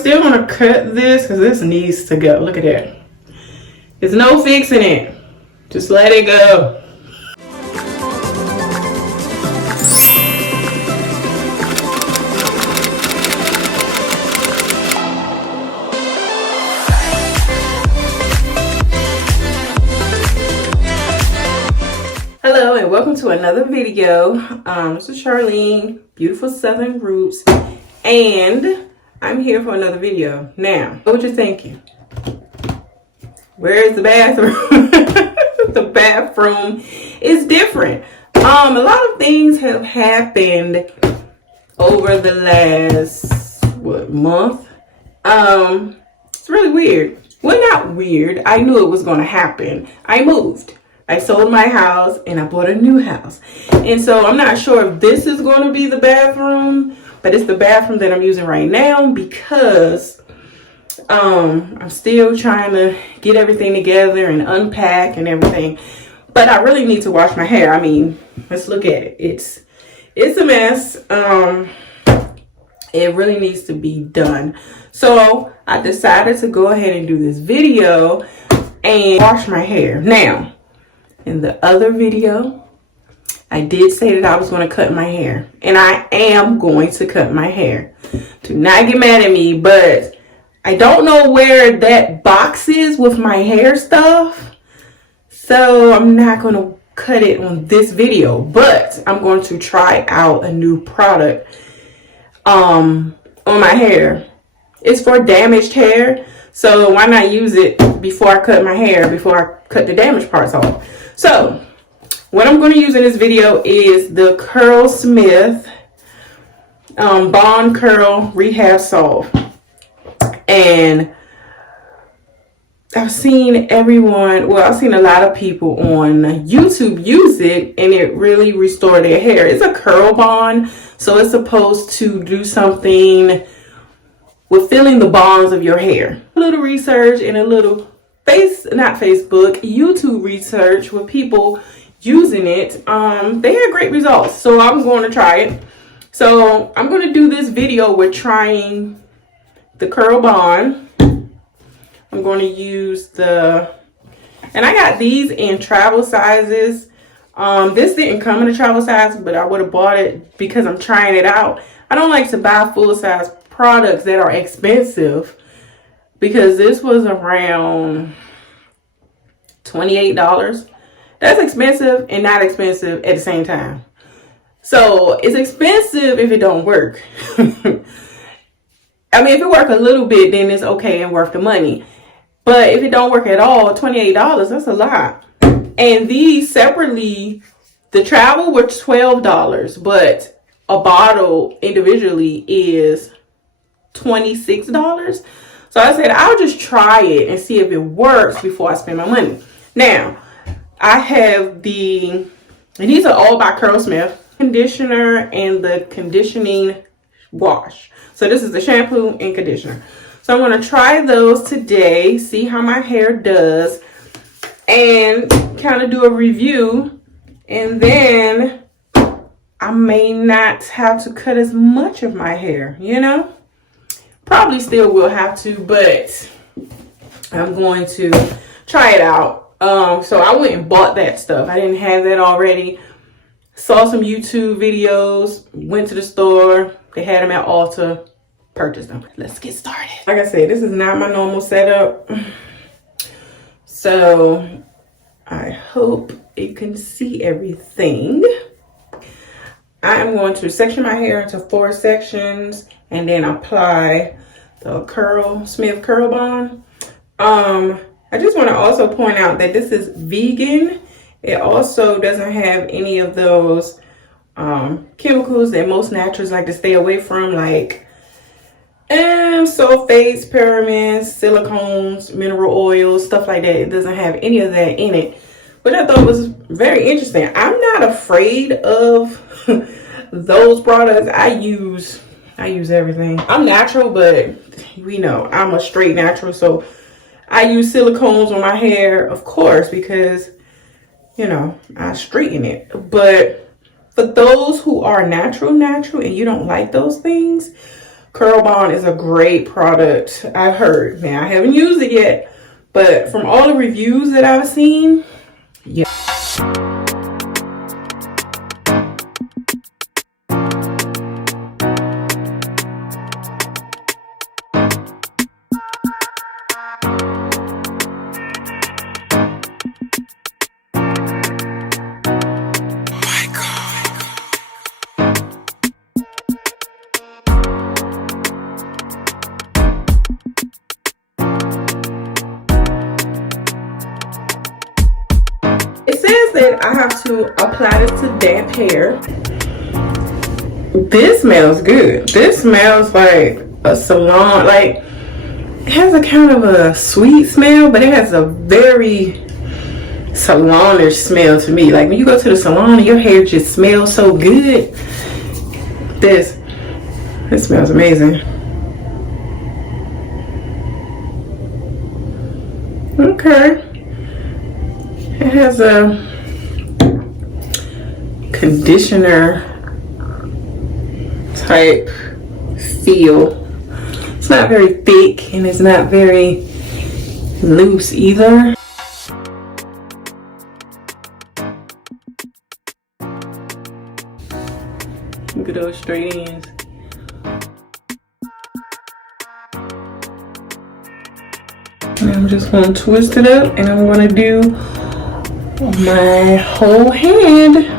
still gonna cut this because this needs to go. Look at that. There's no fixing it. Just let it go. Hello and welcome to another video. This is Charlene, Beautiful Southern Roots, and I'm here for another video. Now, what you thinking? Where is the bathroom? The bathroom is different. A lot of things have happened over the last month. It's really weird. Well, not weird. I knew it was going to happen. I moved. I sold my house and I bought a new house. And so I'm not sure if this is going to be the bathroom, but it's the bathroom that I'm using right now because I'm still trying to get everything together and unpack and everything. But I really need to wash my hair. I mean, let's look at it. It's a mess. It really needs to be done. So I decided to go ahead and do this video and wash my hair. Now, in the other video, I did say that I was going to cut my hair. And I am going to cut my hair. Do not get mad at me, but I don't know where that box is with my hair stuff. So I'm not going to cut it on this video. But I'm going to try out a new product on my hair. It's for damaged hair. So why not use it before I cut my hair, before I cut the damaged parts off? So, what I'm going to use in this video is the Curlsmith Bond Curl Rehab Salve. And I've seen I've seen a lot of people on YouTube use it and it really restored their hair. It's a curl bond, so it's supposed to do something with filling the bonds of your hair. A little research and a little YouTube research with people using it. They had great results, so I'm going to try it. So I'm going to do this video with trying the curl bond. I'm going to use and I got these in travel sizes. This didn't come in a travel size, but I would have bought it because I'm trying it out. I don't like to buy full size products that are expensive, because this was around $28. That's expensive and not expensive at the same time. So it's expensive if it don't work. I mean, if it work a little bit, then it's okay and worth the money. But if it don't work at all, $28, that's a lot. And these separately, the travel were $12, but a bottle individually is $26. So I said, I'll just try it and see if it works before I spend my money. Now, I have these are all by Curlsmith, conditioner and the conditioning wash. So this is the shampoo and conditioner. So I'm going to try those today, see how my hair does, and kind of do a review. And then I may not have to cut as much of my hair, you know? Probably still will have to, but I'm going to try it out. So I went and bought that stuff. I didn't have that already. Saw some YouTube videos, went to the store. They had them at Ulta, purchased them. Let's get started. Like I said, this is not my normal setup. So I hope you can see everything. I am going to section my hair into 4 sections and then apply the Curlsmith Curl Bond. I just want to also point out that this is vegan. It also doesn't have any of those chemicals that most naturals like to stay away from, like sulfates, parabens, silicones, mineral oils, stuff like that. It doesn't have any of that in it, which I thought was very interesting. I'm not afraid of those products. I use everything. I'm natural, but we know I'm a straight natural, so I use silicones on my hair, of course, because, you know, I straighten it. But for those who are natural and you don't like those things, Curl Bond is a great product, I've heard. Now, I haven't used it yet, but from all the reviews that I've seen, yeah. It says that I have to apply this to damp hair. This smells good. This smells like a salon, like it has a kind of a sweet smell, but it has a very salonish smell to me. Like when you go to the salon and your hair just smells so good. This smells amazing. Okay. It has a conditioner type feel. It's not very thick and it's not very loose either. Look at those straight ends. And I'm just going to twist it up and I'm going to do my whole hand.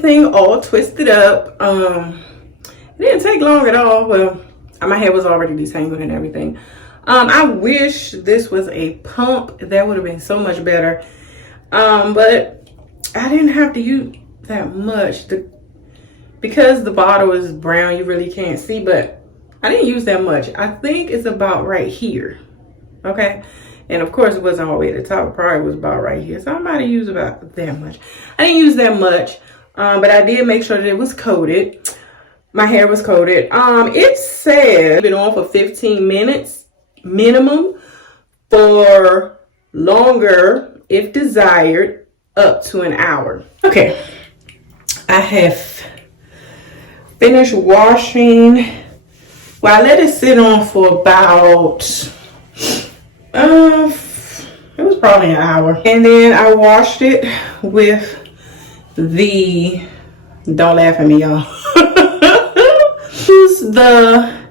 Thing all twisted up. It didn't take long at all. Well, my hair was already detangled and everything. I wish this was a pump. That would have been so much better. But I didn't have to use that much. Because the bottle is brown, you really can't see, but I didn't use that much. I think it's about right here. Okay. And of course it wasn't all the way at the top. It probably was about right here. So I might have used about that much. I didn't use that much. But I did make sure that it was coated. My hair was coated. It said been on for 15 minutes minimum, for longer if desired up to an hour. Okay, I have finished washing. Well, I let it sit on for about it was probably an hour, and then I washed it with the, don't laugh at me, y'all. Use the,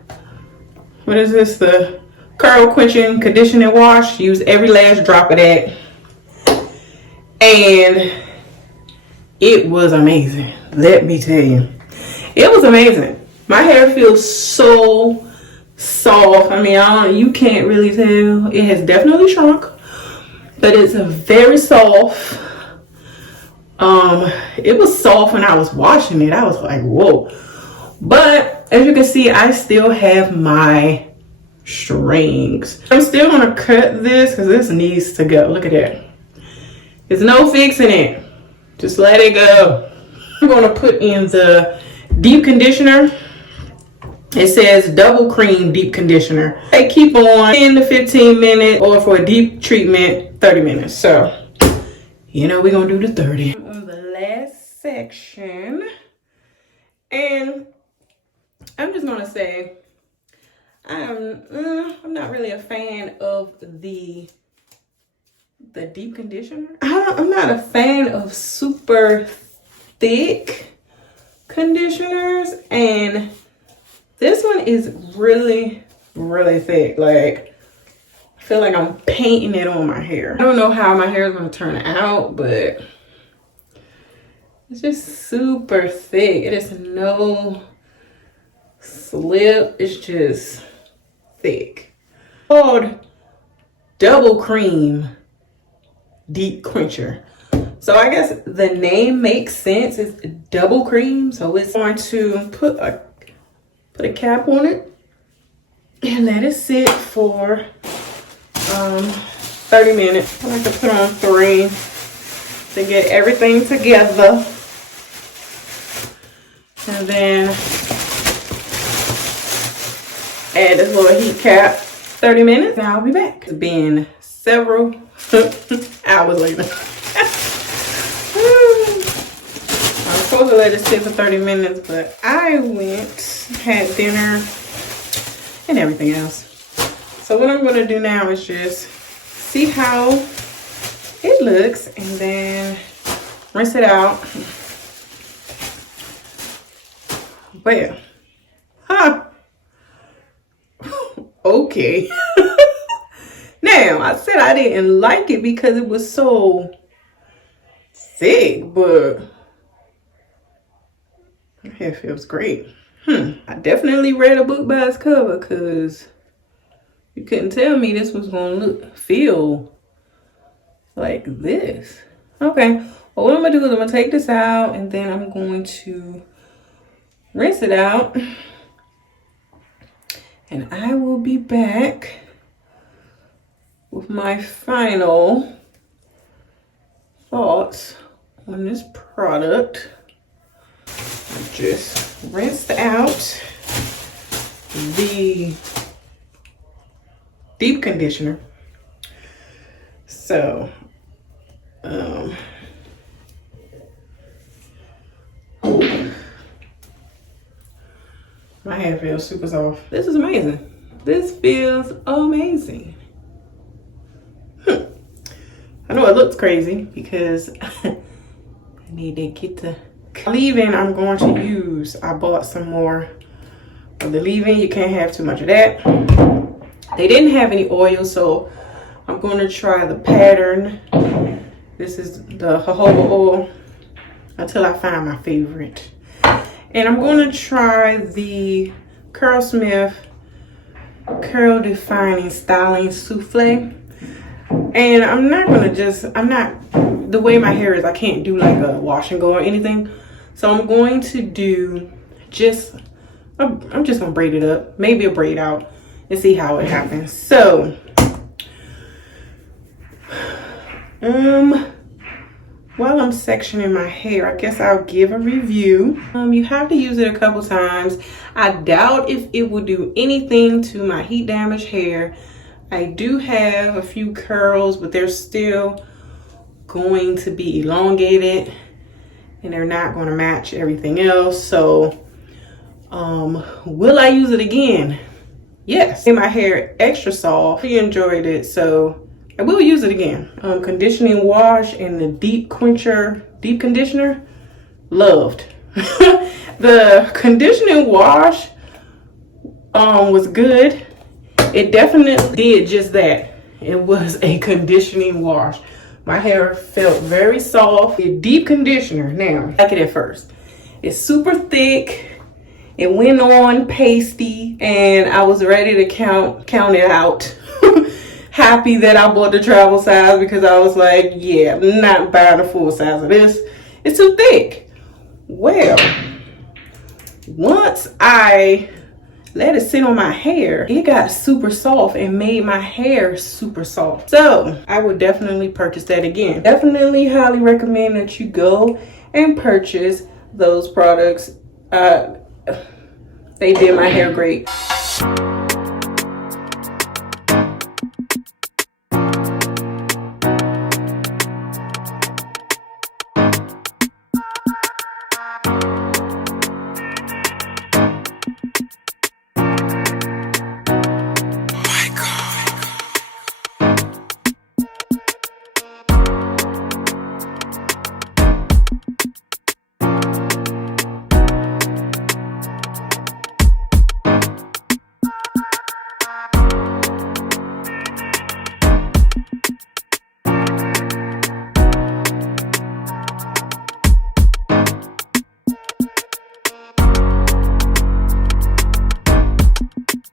what is this? The Curl Quenching Conditioning Wash. Use every last drop of that. And it was amazing. Let me tell you. It was amazing. My hair feels so soft. I mean, you can't really tell. It has definitely shrunk, but it's a very soft. It was soft when I was washing it. I was like, whoa. But as you can see, I still have my strings. I'm still gonna cut this because this needs to go. Look at that. There's no fixing it. Just let it go. I'm gonna put in the deep conditioner. It says double cream deep conditioner. They keep on 10 to 15 minutes, or for a deep treatment, 30 minutes. So, you know, we're gonna do the 30. On the last section, and I'm just gonna say, I'm not really a fan of the deep conditioner. I'm not a fan of super thick conditioners, and this one is really, really thick. Like, I feel like I'm painting it on my hair. I don't know how my hair is gonna turn out, but it's just super thick. It is no slip, it's just thick. Called Double Cream Deep Quencher. So I guess the name makes sense. It's double cream. So it's going to put a cap on it and let it sit for 30 minutes. I like to put on 3 to get everything together. And then add this little heat cap. 30 minutes. Now I'll be back. It's been several hours later. I'm supposed to let it sit for 30 minutes, but I went, had dinner, and everything else. So what I'm going to do now is just see how it looks and then rinse it out. Well, okay. Now, I said I didn't like it because it was so thick, but my hair feels great. I definitely read a book by its cover because you couldn't tell me this was gonna feel like this. Okay, well, what I'm gonna do is I'm gonna take this out and then I'm going to rinse it out. And I will be back with my final thoughts on this product. I just rinsed out the deep conditioner. So, my hair feels super soft. This is amazing. This feels amazing. I know it looks crazy because I need to get the leave-in. I'm going to use, I bought some more of the leave-in. You can't have too much of that. They didn't have any oil, so I'm going to try the pattern. This is the jojoba oil until I find my favorite. And I'm going to try the Curlsmith Curl Defining Styling Souffle. And I'm not going to just, the way my hair is, I can't do like a wash and go or anything. So I'm going to do just, I'm just going to braid it up, maybe a braid out and see how it happens. So, while I'm sectioning my hair, I guess I'll give a review. You have to use it a couple times. I doubt if it will do anything to my heat damaged hair. I do have a few curls, but they're still going to be elongated and they're not going to match everything else. So, will I use it again? Yes. Made my hair extra soft. I enjoyed it, so I will use it again. Conditioning wash and the deep Quencher deep conditioner, loved. The conditioning wash was good. It definitely did just that. It was a conditioning wash. My hair felt very soft. The deep conditioner, now, I like it at first. It's super thick. It went on pasty, and I was ready to count it out. Happy that I bought the travel size because I was like, yeah, I'm not buying a full size of this. It's too thick. Well, once I let it sit on my hair, it got super soft and made my hair super soft. So I would definitely purchase that again. Definitely highly recommend that you go and purchase those products. They did my hair great.